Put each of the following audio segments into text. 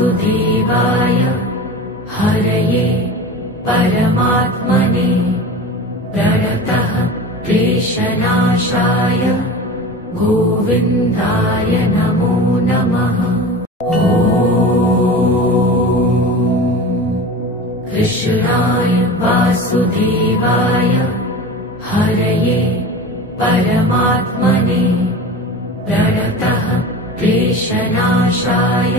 वासुदेवाय हरये परमात्मने प्रणतः क्लेशनाशाय गोविन्दाय नमो नमः। कृष्णाय वासुदेवाय हरये परमात्मने प्रणतः क्लेशनाशाय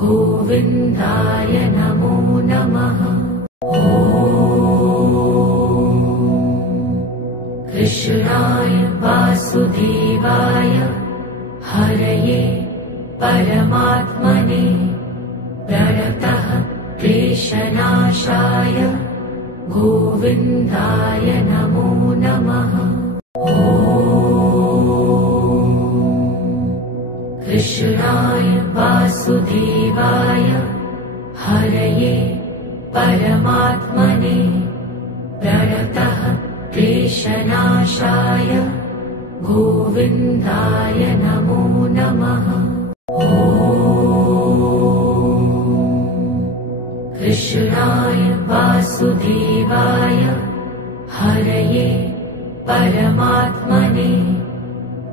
गोविन्दाय नमो नमः। कृष्णाय वासुदेवाय हरये परमात्मने प्रणतः क्लेशनाशाय गोविन्दाय नमो नमः। कृष्णाय वासुदेवाय हरये परमात्मने प्रणतः क्लेशनाशाय गोविन्दाय नमो नमः। कृष्णाय वासुदेवाय हरये परमात्मने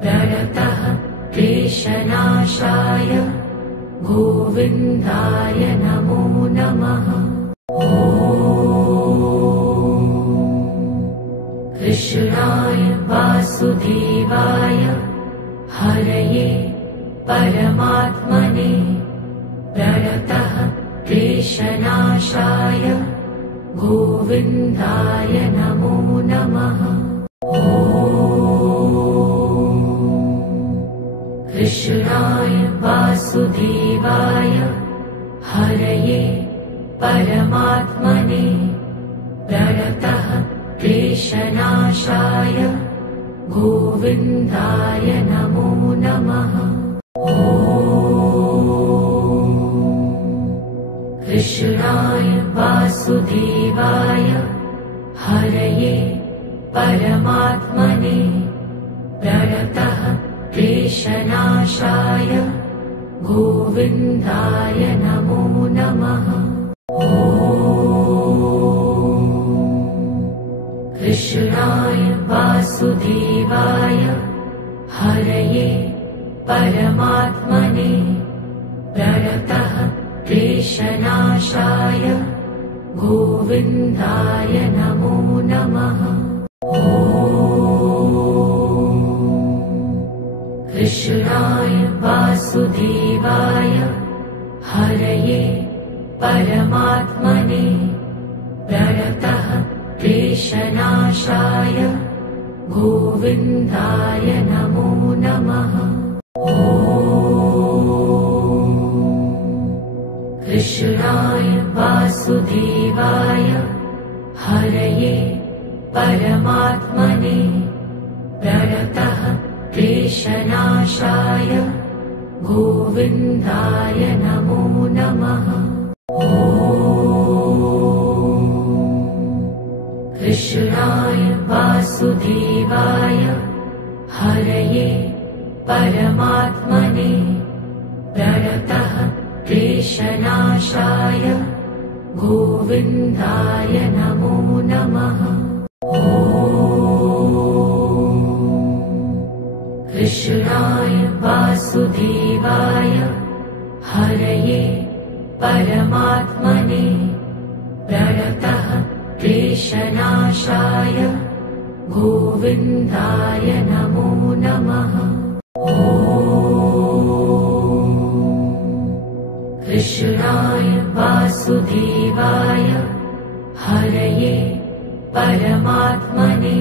प्रणतः क्लेशनाशाय गोविन्दाय नमो नमः। कृष्णाय वासुदेवाय हरये परमात्मने प्रणतः क्लेशनाशाय गोविन्दाय नमो नमः। कृष्णाय वासुदेवाय हरये परमात्मने प्रणतः क्लेशनाशाय गोविन्दाय नमो नमः। कृष्णाय वासुदेवाय हरये परमात्मने प्रणतः क्लेशनाशाय गोविन्दाय नमो नमः। कृष्णाय वासुदेवाय हरये परमात्मने प्रणतः क्लेशनाशाय गोविन्दाय नमो नमः। कृष्णाय वासुदेवाय हरये परमात्मने प्रणतः क्लेशनाशाय गोविन्दाय नमो नमः। कृष्णाय वासुदेवाय हरये परमात्मने प्रणतः क्लेशनाशाय गोविन्दाय नमो नमः। कृष्णाय वासुदेवाय हरये परमात्मने प्रणतः क्लेशनाशाय गोविन्दाय नमो नमः। कृष्णाय वासुदेवाय हरये परमात्मने प्रणतः क्लेशनाशाय गोविन्दाय नमो नमः। कृष्णाय वासुदेवाय हरये परमात्मने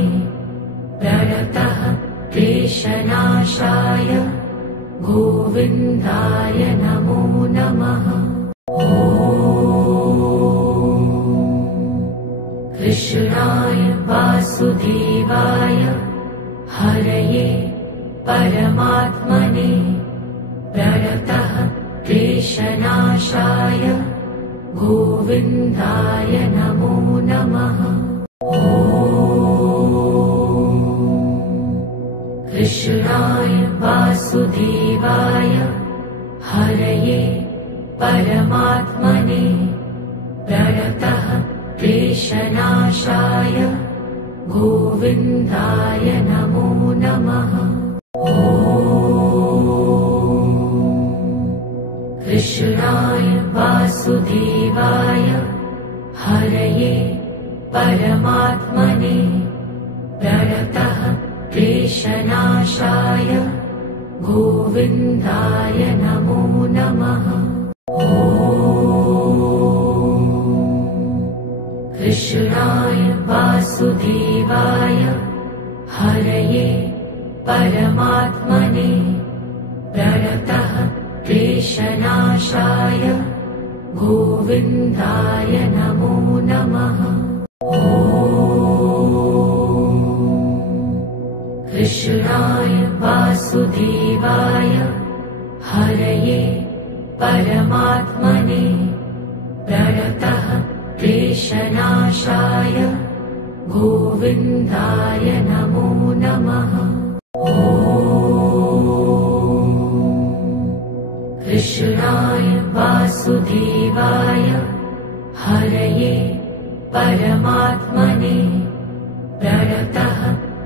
प्रणतः क्लेशनाशाय गोविन्दाय नमो नमः। कृष्णाय वासुदेवाय हरये परमात्मने प्रणतः क्लेशनाशाय गोविन्दाय नमो नमः। कृष्णाय वासुदेवाय हरये परमात्मने प्रणतः क्लेशनाशाय गोविन्दाय नमो नमः। कृष्णाय वासुदेवाय हरये परमात्मने प्रणतः क्लेशनाशाय गोविन्दाय नमो नमः। कृष्णाय वासुदेवाय हरये परमात्मने प्रणतः क्लेशनाशाय गोविन्दाय नमो नमः। कृष्णाय वासुदेवाय हरये परमात्मने प्रणतः क्लेशनाशाय गोविन्दाय नमो नमः। कृष्णाय वासुदेवाय हरये परमात्मने प्रणतः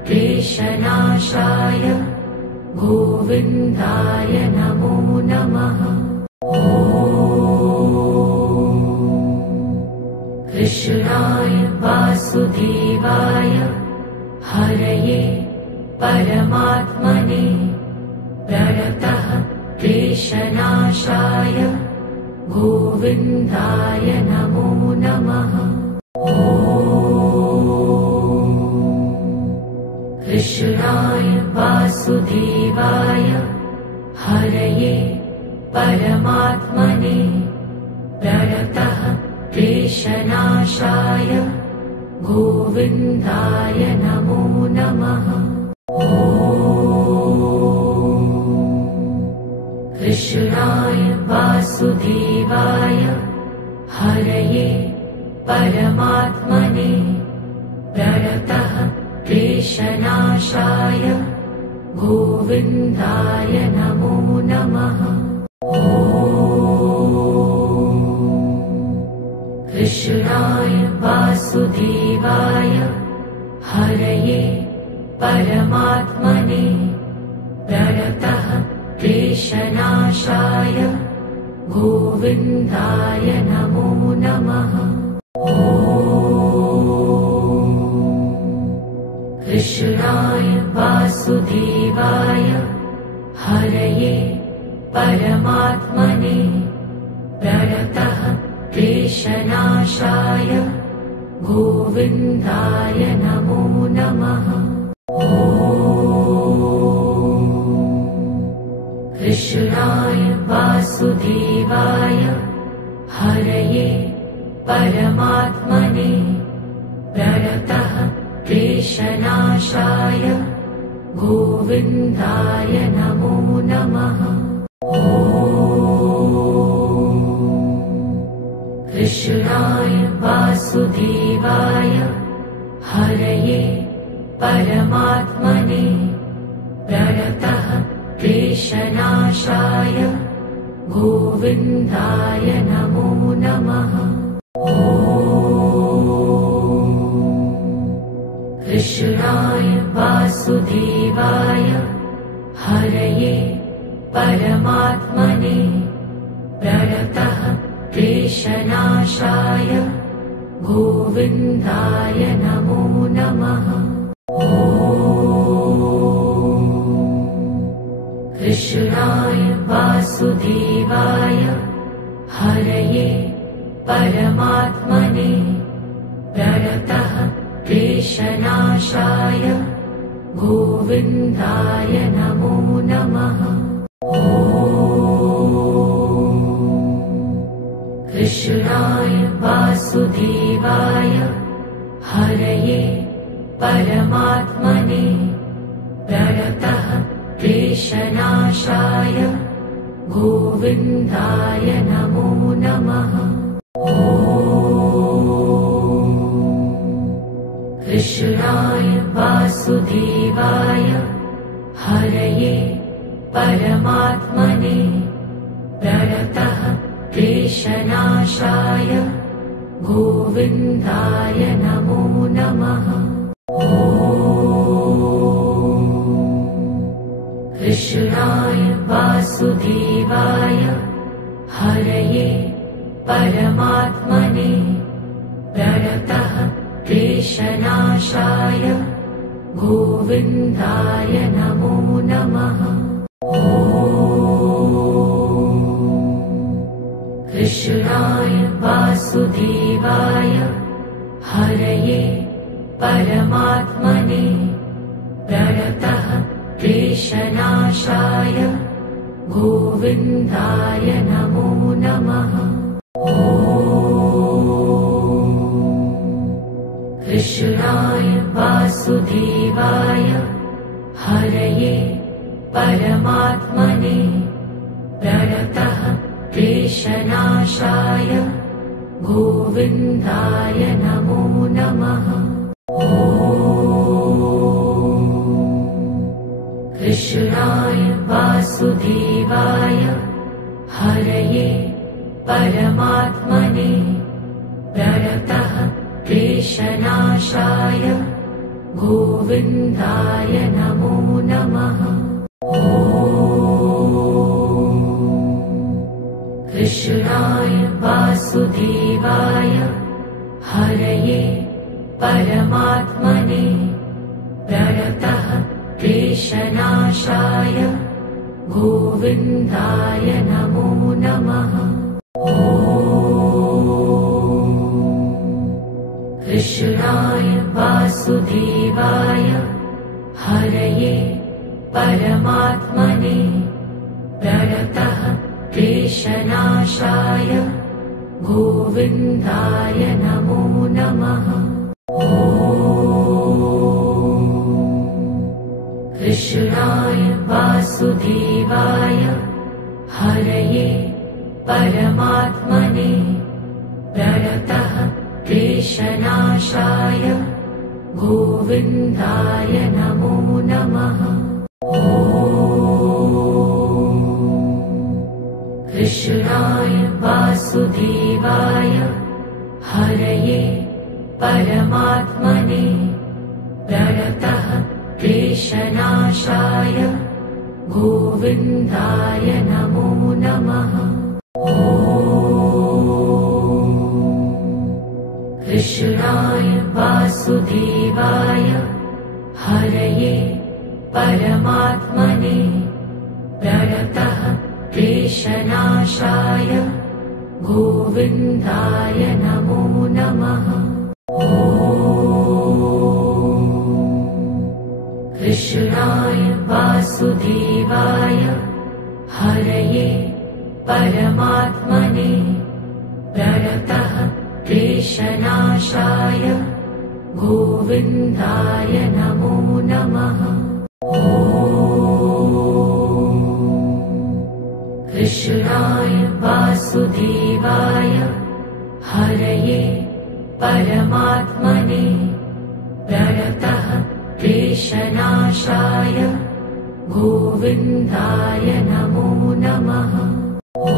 क्लेशनाशाय गोविन्दाय नमो नमः। कृष्णाय वासुदेवाय हरये परमात्मने प्रणतः क्लेशनाशाय गोविन्दाय नमो नमः। कृष्णाय वासुदेवाय हरये परमात्मने प्रणतः क्लेशनाशाय गोविन्दाय नमो नमः। कृष्णाय वासुदेवाय हरये परमात्मने प्रणतः क्लेशनाशाय गोविन्दाय नमो नमः। कृष्णाय वासुदेवाय हरये परमात्मने प्रणतः क्लेशनाशाय गोविन्दाय नमो नमः। कृष्णाय वासुदेवाय हरये परमात्मने प्रणतः क्लेशनाशाय गोविन्दाय नमो नमः। कृष्णाय वासुदेवाय हरये परमात्मने प्रणतः क्लेशनाशाय गोविन्दाय नमो नमः। कृष्णाय वासुदेवाय हरये परमात्मने प्रणतः क्लेशनाशाय गोविन्दाय नमो नमः। कृष्णाय वासुदेवाय हरये परमात्मने प्रणतः क्लेशनाशाय गोविन्दाय नमो नमः। कृष्णाय वासुदेवाय हरये परमात्मने प्रणतः क्लेशनाशाय गोविन्दाय नमो नमः। कृष्णाय वासुदेवाय हरये परमात्मने प्रणतः क्लेशनाशाय गोविन्दाय नमो नमः। कृष्णाय वासुदेवाय हरये परमात्मने प्रणतः क्लेशनाशाय गोविन्दाय नमो नमः। ॐ कृष्णाय वासुदेवाय हरये परमात्मने प्रणतः क्लेशनाशाय गोविन्दाय नमो नमः। ॐ कृष्णाय वासुदेवाय हरये परमात्मने प्रणतः क्लेशनाशाय गोविन्दाय नमो नमः। ॐ कृष्णाय वासुदेवाय हरये परमात्मने प्रणतः क्लेशनाशाय गोविन्दाय नमो नमः। ॐ कृष्णाय वासुदेवाय हरये परमात्मने प्रणतः क्लेशनाशाय गोविन्दाय नमो नमः। ॐ कृष्णाय वासुदेवाय हरये परमात्मने प्रणतः क्लेशनाशाय गोविन्दाय नमो नमः। ॐ कृष्णाय वासुदेवाय हरये परमात्मने प्रणतः क्लेशनाशाय गोविन्दाय नमो नमः। ॐ कृष्णाय वासुदेवाय हरये परमात्मने प्रणतः क्लेशनाशाय गोविन्दाय नमो नमः। ॐ कृष्णाय वासुदेवाय हरये परमात्मने प्रणतः क्लेशनाशाय गोविन्दाय नमो नमः। ॐ कृष्णाय वासुदेवाय हरये परमात्मने प्रणतः क्लेशनाशाय गोविन्दाय नमो नमः। ॐ कृष्णाय वासुदेवाय हरये परमात्मने प्रणतः क्लेशनाशाय गोविन्दाय नमो नमः। ॐ कृष्णाय वासुदेवाय हरये परमात्मने प्रणतः क्लेशनाशाय गोविन्दाय नमो नमः। ॐ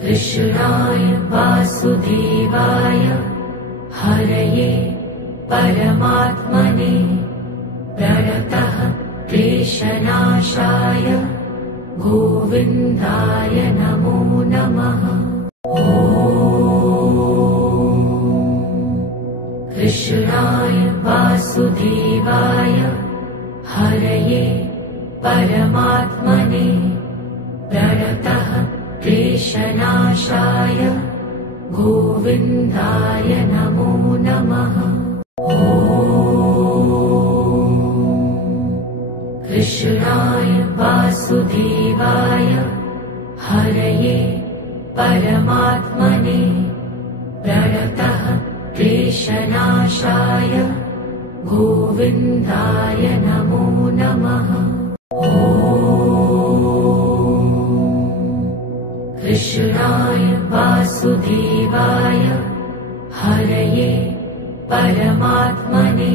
कृष्णाय वासुदेवाय हरये परमात्मने प्रणतः क्लेशनाशाय गोविन्दाय नमो नमः। ॐ कृष्णाय वासुदेवाय हरये परमात्मने प्रणतः क्लेशनाशाय गोविन्दाय नमो नमः। ॐ कृष्णाय वासुदेवाय हरये परमात्मने प्रणतः क्लेशनाशाय गोविन्दाय नमो नमः। ॐ कृष्णाय वासुदेवाय हरये परमात्मने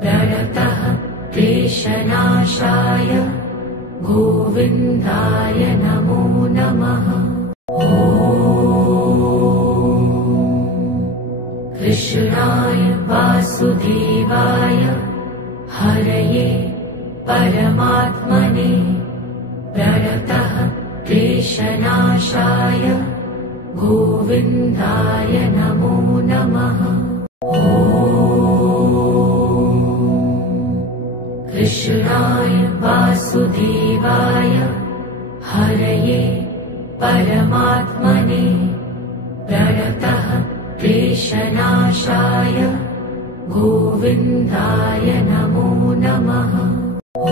प्रणतः क्लेशनाशाय गोविन्दाय नमो नमः। ॐ कृष्णाय वासुदेवाय हरये परमात्मने प्रणतः क्लेशनाशाय गोविन्दाय नमो नमः। ॐ कृष्णाय वासुदेवाय हरये परमात्मने प्रणतः क्लेशनाशाय गोविन्दाय नमो नमः। ॐ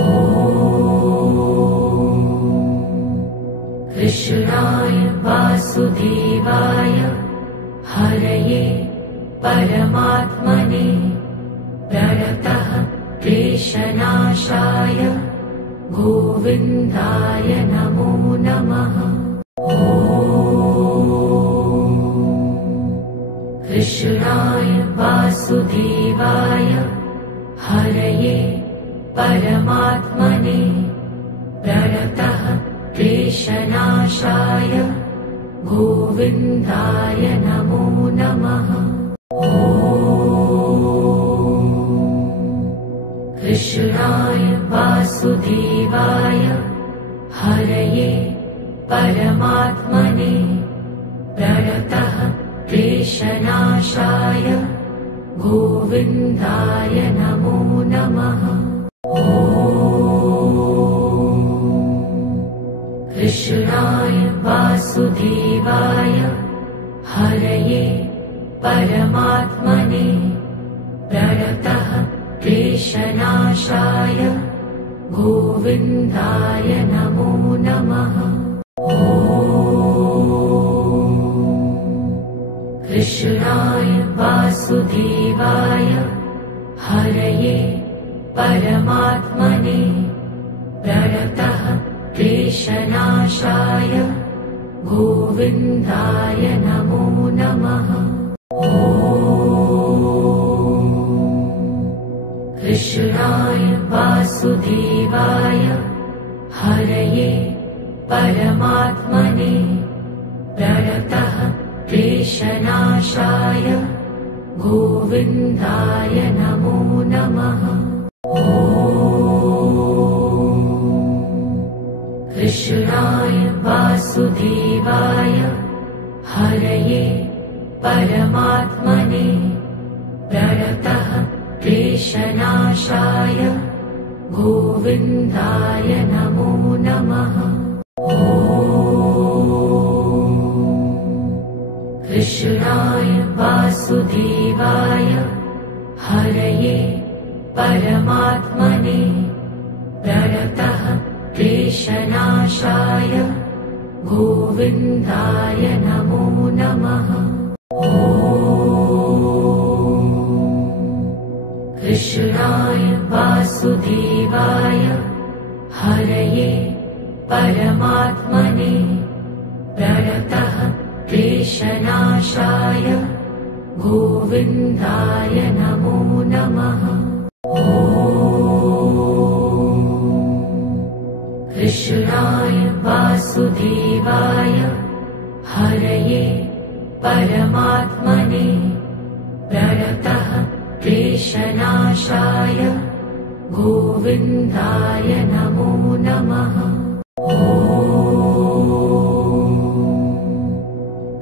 कृष्णाय वासुदेवाय हरये परमात्मने प्रणतः क्लेशनाशाय गोविन्दाय नमो नमः। ॐ कृष्णाय वासुदेवाय हरये परमात्मने प्रणतः क्लेशनाशाय गोविन्दाय नमो नमः। ॐ कृष्णाय वासुदेवाय हरये परमात्मने प्रणतः क्लेशनाशाय गोविन्दाय नमो नमः। ॐ कृष्णाय वासुदेवाय हरये परमात्मने प्रणतः क्लेशनाशाय गोविन्दाय नमो नमः। ॐ कृष्णाय वासुदेवाय हरये परमात्मने प्रणतः क्लेशनाशाय गोविन्दाय नमो नमः। ॐ कृष्णाय वासुदेवाय हरये परमात्मने प्रणतः क्लेशनाशाय गोविन्दाय नमो नमः। ॐ कृष्णाय वासुदेवाय हरये परमात्मने प्रणतः क्लेशनाशाय गोविन्दाय नमो नमः। ॐ कृष्णाय वासुदेवाय हरये परमात्मने प्रणतः क्लेशनाशाय गोविन्दाय नमो नमः। ॐ कृष्णाय वासुदेवाय हरये परमात्मने प्रणतः क्लेशनाशाय गोविन्दाय नमो नमः। ॐ कृष्णाय वासुदेवाय हरये परमात्मने प्रणतः क्लेशनाशाय गोविन्दाय नमो नमः। ॐ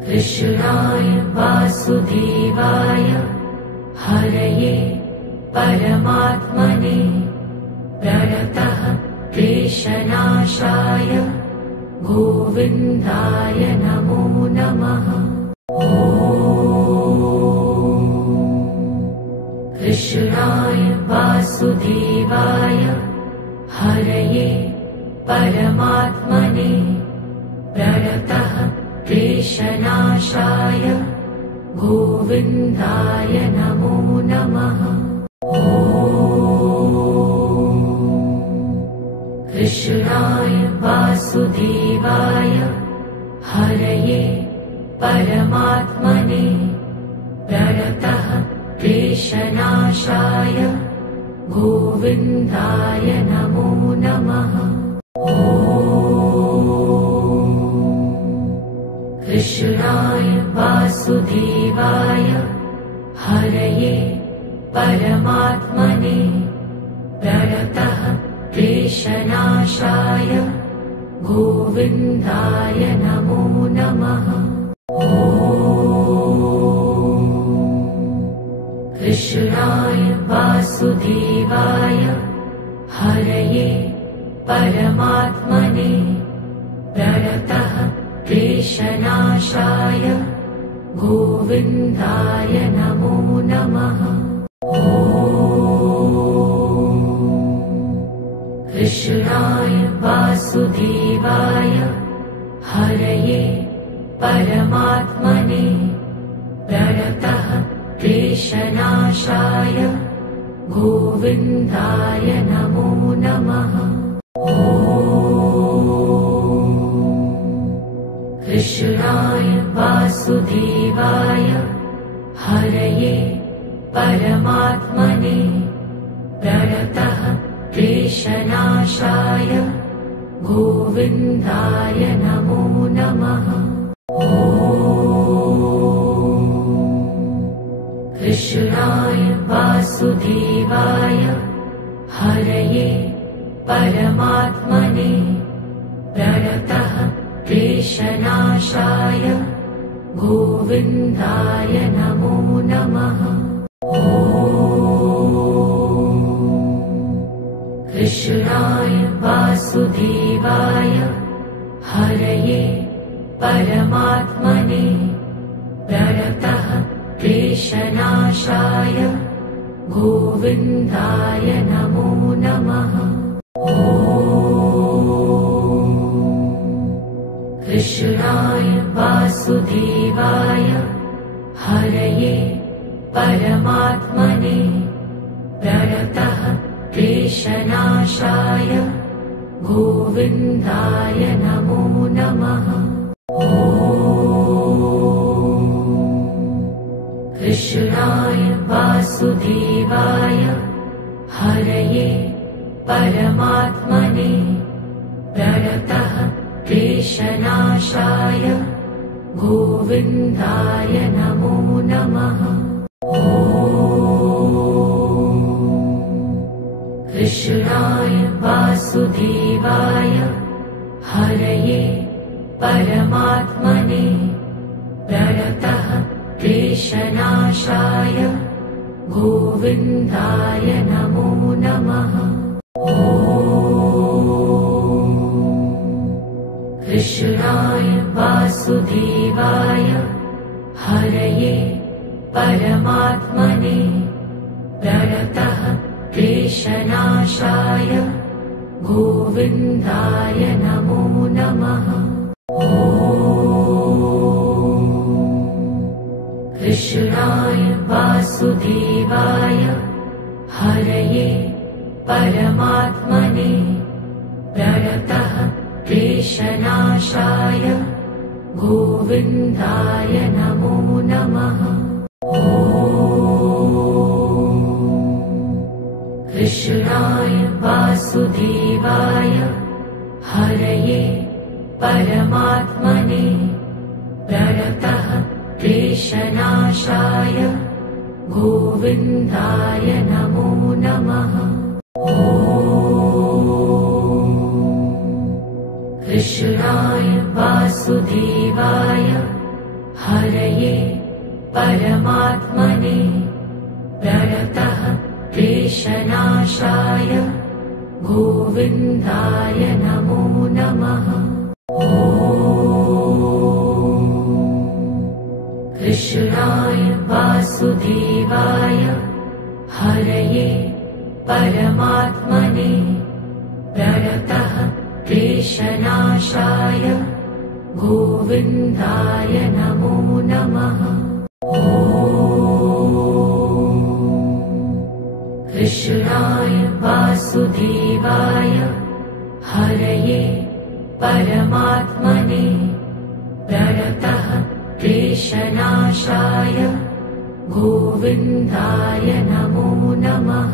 कृष्णाय वासुदेवाय हरये परमात्मने प्रणतः क्लेशनाशाय गोविन्दाय नमो नमः। ॐ कृष्णाय वासुदेवाय हरये परमात्मने प्रणतः क्लेशनाशाय गोविन्दाय नमो नमः। ॐ कृष्णाय वासुदेवाय हरये परमात्मने प्रणतः क्लेशनाशाय गोविन्दाय नमो नमः। ॐ वासुदेवाय हरये परमात्मने प्रणतः क्लेशनाशाय गोविन्दाय नमो नमः। कृष्णाय वासुदेवाय हरये परमात्मने प्रणतः क्लेशनाशाय गोविन्दाय नमो नमः। कृष्णाय वासुदेवाय हरये परमात्मने प्रणतः क्लेशनाशाय गोविन्दाय नमो नमः। कृष्णाय वासुदेवाय हरये परमात्मने प्रणतः क्लेशनाशाय गोविन्दाय नमो नमः। कृष्णाय वासुदेवाय हरये परमात्मने प्रणतः क्लेशनाशाय गोविन्दाय नमो नमः। कृष्णाय वासुदेवाय हरये परमात्मने प्रणतः क्लेशनाशाय गोविन्दाय नमो नमः। कृष्णाय वासुदेवाय हरये परमात्मने प्रणतः क्लेशनाशाय गोविन्दाय नमो नमः। कृष्णाय वासुदेवाय हरये परमात्मने प्रणतः क्लेशनाशाय गोविन्दाय नमो नमः। कृष्णाय वासुदेवाय हरये परमात्मने प्रणतः क्लेशनाशाय गोविन्दाय नमो नमः। कृष्णाय वासुदेवाय हरये परमात्मने प्रणतः क्लेशनाशाय गोविन्दाय नमो नमः। कृष्णाय वासुदेवाय हरये परमात्मने प्रणतः क्लेशनाशाय गोविन्दाय नमो नमः। कृष्णाय वासुदेवाय हरये परमात्मने प्रणतः क्लेशनाशाय गोविन्दाय नमो नमः। कृष्णाय वासुदेवाय हरये परमात्मने प्रणतः क्लेशनाशाय गोविन्दाय नमो नमः। कृष्णाय वासुदेवाय हरये परमात्मने प्रणतः क्लेशनाशाय गोविन्दाय नमो नमः। कृष्णाय वासुदेवाय हरये परमात्मने प्रणतः क्लेशनाशाय गोविन्दाय नमो नमः।